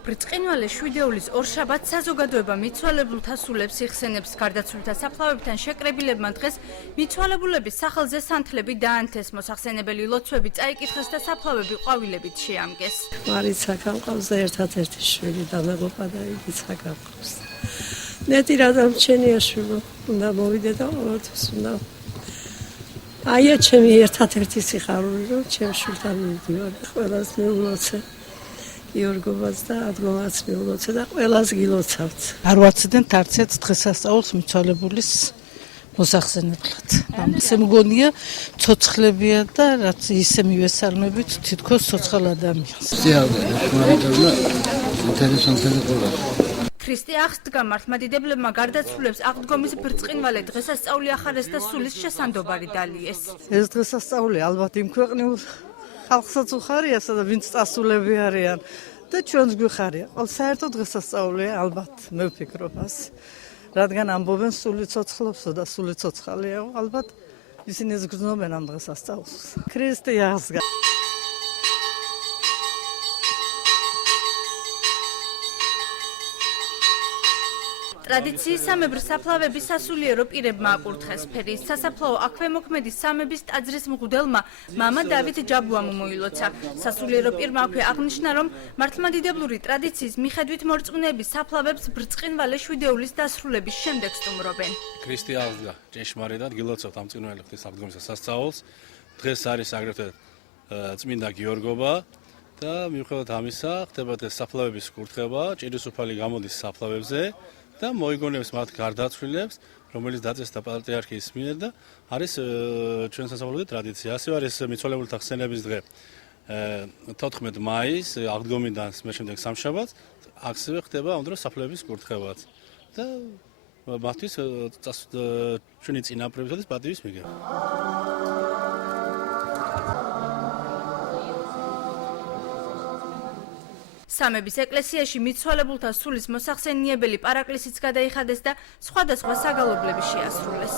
ბრწყინვალე შვიდეულის ორშაბათს საზოგადოება მიცვალებულთა სულებს იხსენებს. გარდაცვლილთა საფლავებთან შეკრებილებმა დღეს მიცვალებულების სახელზე სანთლები დაანთეს. მოსახსენებელი ლოცვები წაიკითხეს და საფლავები ყვავილებით შეამგეს. მარიცა გამყავს და ერთადერთი შვილი დამეგობრა და იგიც გამყავს. ნეტი რა დამჩენია შვილო, უნდა მოვიდე და ყოველთვის უნდა. აია ჩემი ერთადერთი სიხარული, რომ ჩემ შვილთან მივდივარ. ყველას მიულოცე. იორგობას და ადგომაც მიულოცე და ყველას გილოცავთ. არ ვაცდენ თარცეთ დღესასწაულს მიცვალებულის მოსახსენებლად. ამისე მგონია ცოცხლებია და რაც ისე მივესალმებით თითქოს ცოცხალ ადამიანს. ქრისტე აღსდგა მართლმადიდებლებმა გარდაცვლილებს აღდგომის ბრწყინვალე დღესასწაული ახარეს და სულის შესანდობარი დალიეს. ეს დღესასწაული ალბათ იმ ქვეყნიურ ხალხსაც უხარია, სადაც ვინც წასულები არიან და ჩვენს გვიხარია. საერთოდ დღესასწაულია ალბათ მე ვფიქრობ ასე. რადგან ამბობენ სული ცოცხლობსო და სული ცოცხალია, ალბათ ისინი ზგრძნობენ ამ დღესასწაულს. ქრისტე აღსდგა. ტრადიციისამებრ საფლავები სასულიერო პირებმა აკურთხეს. ფერის სასაფლაო აქვე მოქმედი სამების ტაძრის მღვდელმა მამა დავით ჯაბუამ მოილოცა. სასულიერო პირმა აქვე აღნიშნა, რომ მართლმადიდებლური ტრადიციის მიხედვით მორწმუნეები საფლავებს ბრწყინვალე შვიდეულის დასრულების შემდეგ სტუმრობენ. ქრისტე აღსდგა ჭეშმარიტად გილოცავთ ამ წინველი ღვთის აღდგომის სასწაულს. დღეს არის აგრეთვე წმინდა გიორგობა და მიუხედავად ამისა ხდება ეს საფლავების კურთხება, ჭირისუფალი გამოდის საფლავებზე. და მოიგონებს მათ გარდაცვლილებს, რომელიც დაწესდა პატრიარქის მიერ და არის ჩვენ სასაფლაოზე ტრადიცია. ასევე არის მიცვალებულთა ხსენების დღე 14 მაისს აღდგომიდან შემდეგ სამშაბათს ასევე ხდება ამ დროს საფლავების კურთხებაც და მათთვის ჩვენი წინაპრებისთვის პატივის მიღება. სამების ეკლესიაში მიცვალებულთა სულის მოსახსენიებელი პარაკლისიც გადაიხადეს და სხვადასხვა საგალობლები შეასრულეს.